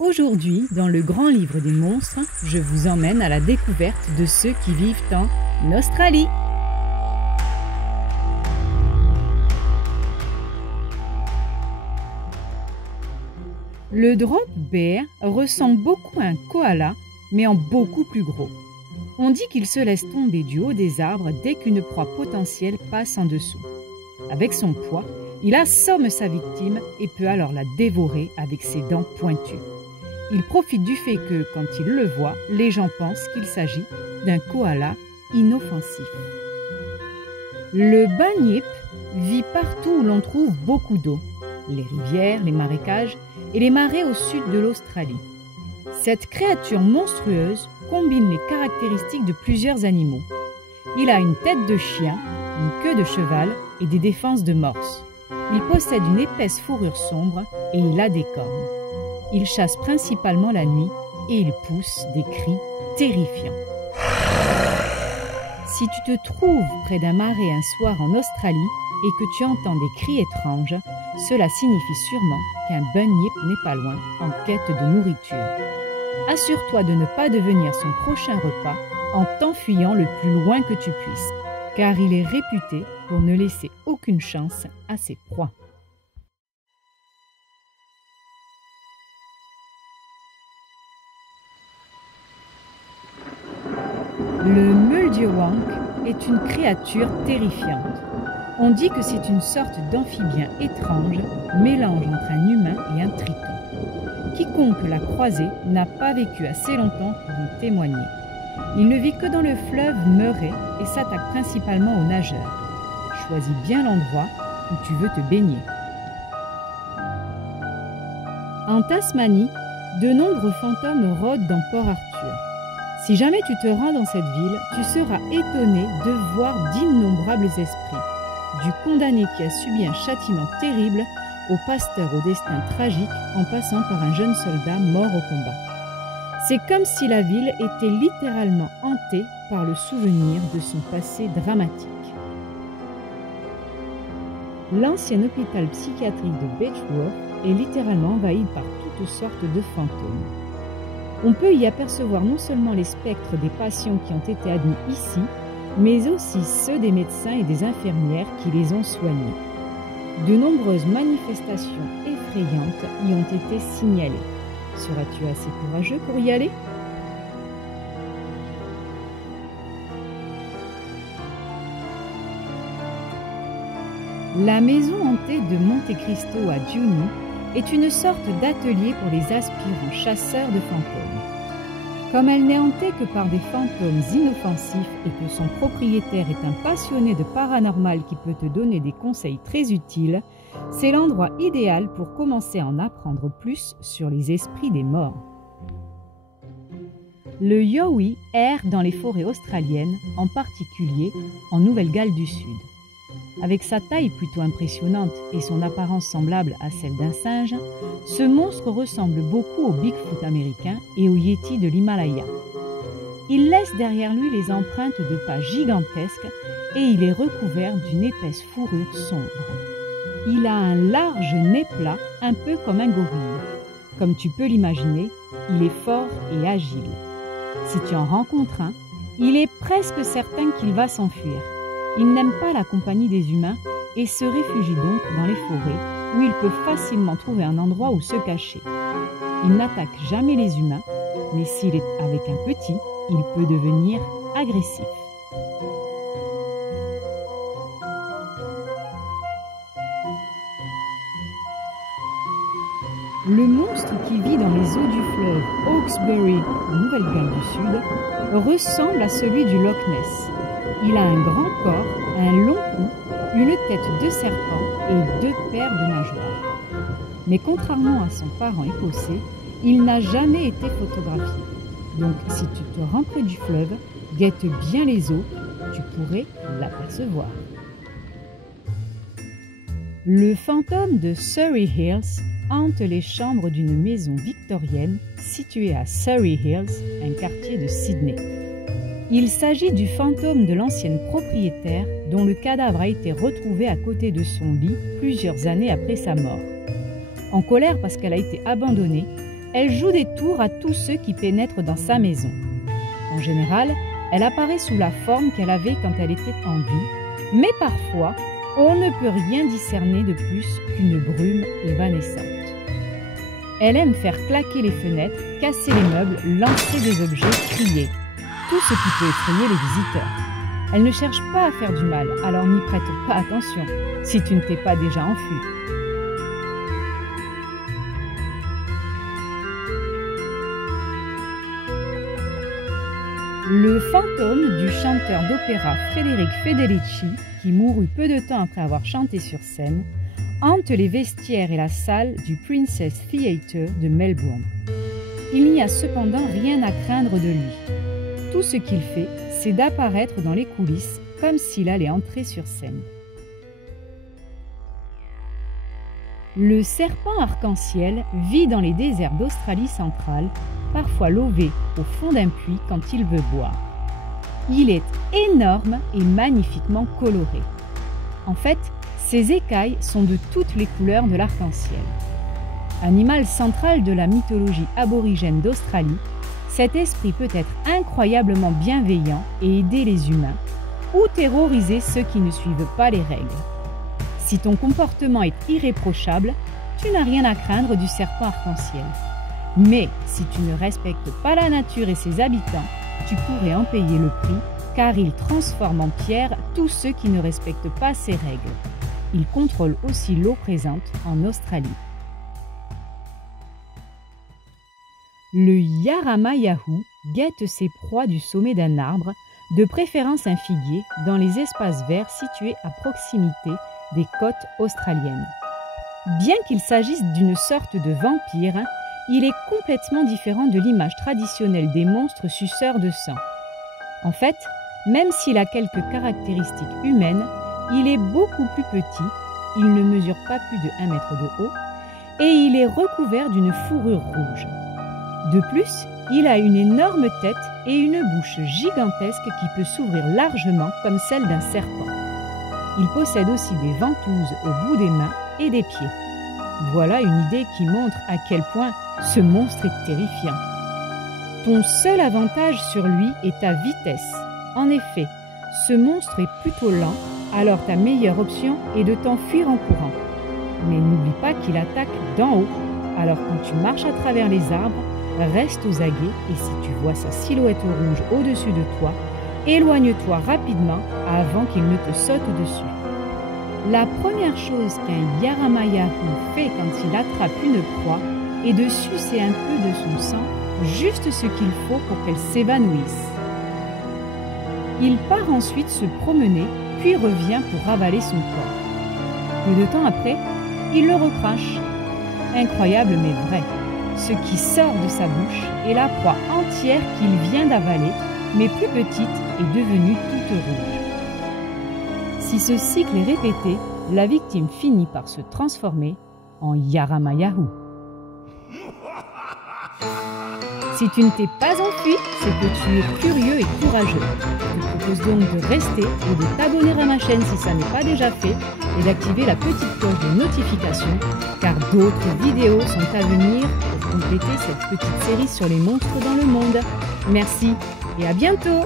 Aujourd'hui, dans le grand livre des monstres, je vous emmène à la découverte de ceux qui vivent en Australie. Le drop bear ressemble beaucoup à un koala, mais en beaucoup plus gros. On dit qu'il se laisse tomber du haut des arbres dès qu'une proie potentielle passe en dessous. Avec son poids, il assomme sa victime et peut alors la dévorer avec ses dents pointues. Il profite du fait que, quand il le voit, les gens pensent qu'il s'agit d'un koala inoffensif. Le bunyip vit partout où l'on trouve beaucoup d'eau, les rivières, les marécages et les marais au sud de l'Australie. Cette créature monstrueuse combine les caractéristiques de plusieurs animaux. Il a une tête de chien, une queue de cheval et des défenses de morse. Il possède une épaisse fourrure sombre et il a des cornes. Il chasse principalement la nuit et il pousse des cris terrifiants. Si tu te trouves près d'un marais un soir en Australie et que tu entends des cris étranges, cela signifie sûrement qu'un bunyip n'est pas loin en quête de nourriture. Assure-toi de ne pas devenir son prochain repas en t'enfuyant le plus loin que tu puisses, car il est réputé pour ne laisser aucune chance à ses proies. Le muldiewonk est une créature terrifiante. On dit que c'est une sorte d'amphibien étrange, mélange entre un humain et un triton. Quiconque l'a croisé n'a pas vécu assez longtemps pour en témoigner. Il ne vit que dans le fleuve Murray et s'attaque principalement aux nageurs. Choisis bien l'endroit où tu veux te baigner. En Tasmanie, de nombreux fantômes rôdent dans Port Arthur. Si jamais tu te rends dans cette ville, tu seras étonné de voir d'innombrables esprits. Du condamné qui a subi un châtiment terrible au pasteur au destin tragique en passant par un jeune soldat mort au combat. C'est comme si la ville était littéralement hantée par le souvenir de son passé dramatique. L'ancien hôpital psychiatrique de Beechworth est littéralement envahi par toutes sortes de fantômes. On peut y apercevoir non seulement les spectres des patients qui ont été admis ici, mais aussi ceux des médecins et des infirmières qui les ont soignés. De nombreuses manifestations effrayantes y ont été signalées. Seras-tu assez courageux pour y aller ? La maison hantée de Monte Cristo à Juni est une sorte d'atelier pour les aspirants chasseurs de fantômes. Comme elle n'est hantée que par des fantômes inoffensifs et que son propriétaire est un passionné de paranormal qui peut te donner des conseils très utiles, c'est l'endroit idéal pour commencer à en apprendre plus sur les esprits des morts. Le yowie erre dans les forêts australiennes, en particulier en Nouvelle-Galles du Sud. Avec sa taille plutôt impressionnante et son apparence semblable à celle d'un singe, ce monstre ressemble beaucoup au Bigfoot américain et au Yéti de l'Himalaya. Il laisse derrière lui les empreintes de pas gigantesques et il est recouvert d'une épaisse fourrure sombre. Il a un large nez plat, un peu comme un gorille. Comme tu peux l'imaginer, il est fort et agile. Si tu en rencontres un, il est presque certain qu'il va s'enfuir. Il n'aime pas la compagnie des humains et se réfugie donc dans les forêts où il peut facilement trouver un endroit où se cacher. Il n'attaque jamais les humains, mais s'il est avec un petit, il peut devenir agressif. Le monstre qui vit dans les eaux du fleuve Hawkesbury, en Nouvelle-Galles du Sud, ressemble à celui du Loch Ness. Il a un grand corps, un long cou, une tête de serpent et 2 paires de nageoires. Mais contrairement à son parent écossais, il n'a jamais été photographié. Donc si tu te rends près du fleuve, guette bien les eaux, tu pourrais l'apercevoir. Le fantôme de Surrey Hills hante les chambres d'une maison victorienne située à Surrey Hills, un quartier de Sydney. Il s'agit du fantôme de l'ancienne propriétaire dont le cadavre a été retrouvé à côté de son lit plusieurs années après sa mort. En colère parce qu'elle a été abandonnée, elle joue des tours à tous ceux qui pénètrent dans sa maison. En général, elle apparaît sous la forme qu'elle avait quand elle était en vie, mais parfois, on ne peut rien discerner de plus qu'une brume évanescente. Elle aime faire claquer les fenêtres, casser les meubles, lancer des objets, crier. Tout ce qui peut effrayer les visiteurs. Elle ne cherche pas à faire du mal, alors n'y prête pas attention, si tu ne t'es pas déjà enfui. Le fantôme du chanteur d'opéra Frédéric Federici, qui mourut peu de temps après avoir chanté sur scène, hante les vestiaires et la salle du Princess Theatre de Melbourne. Il n'y a cependant rien à craindre de lui. Tout ce qu'il fait, c'est d'apparaître dans les coulisses comme s'il allait entrer sur scène. Le serpent arc-en-ciel vit dans les déserts d'Australie centrale, parfois lové au fond d'un puits quand il veut boire. Il est énorme et magnifiquement coloré. En fait, ses écailles sont de toutes les couleurs de l'arc-en-ciel. Animal central de la mythologie aborigène d'Australie, cet esprit peut être incroyablement bienveillant et aider les humains, ou terroriser ceux qui ne suivent pas les règles. Si ton comportement est irréprochable, tu n'as rien à craindre du serpent arc-en-ciel. Mais si tu ne respectes pas la nature et ses habitants, tu pourrais en payer le prix, car il transforme en pierre tous ceux qui ne respectent pas ses règles. Il contrôle aussi l'eau présente en Australie. Le Yaramayahu guette ses proies du sommet d'un arbre, de préférence un figuier, dans les espaces verts situés à proximité des côtes australiennes. Bien qu'il s'agisse d'une sorte de vampire, il est complètement différent de l'image traditionnelle des monstres suceurs de sang. En fait, même s'il a quelques caractéristiques humaines, il est beaucoup plus petit, il ne mesure pas plus de 1 mètre de haut, et il est recouvert d'une fourrure rouge. De plus, il a une énorme tête et une bouche gigantesque qui peut s'ouvrir largement comme celle d'un serpent. Il possède aussi des ventouses au bout des mains et des pieds. Voilà une idée qui montre à quel point ce monstre est terrifiant. Ton seul avantage sur lui est ta vitesse. En effet, ce monstre est plutôt lent, alors ta meilleure option est de t'enfuir en courant. Mais n'oublie pas qu'il attaque d'en haut, alors quand tu marches à travers les arbres, reste aux aguets et si tu vois sa silhouette rouge au-dessus de toi, éloigne-toi rapidement avant qu'il ne te saute dessus. La première chose qu'un Yaramayahu fait quand il attrape une proie est de sucer un peu de son sang, juste ce qu'il faut pour qu'elle s'évanouisse. Il part ensuite se promener, puis revient pour ravaler son corps. Peu de temps après, il le recrache. Incroyable mais vrai. Ce qui sort de sa bouche est la proie entière qu'il vient d'avaler, mais plus petite et devenue toute rouge. Si ce cycle est répété, la victime finit par se transformer en Yaramayahu. Si tu ne t'es pas enfui, c'est que tu es curieux et courageux. Je te propose donc de rester et de t'abonner à ma chaîne si ça n'est pas déjà fait et d'activer la petite cloche de notification car d'autres vidéos sont à venir pour compléter cette petite série sur les monstres dans le monde. Merci et à bientôt!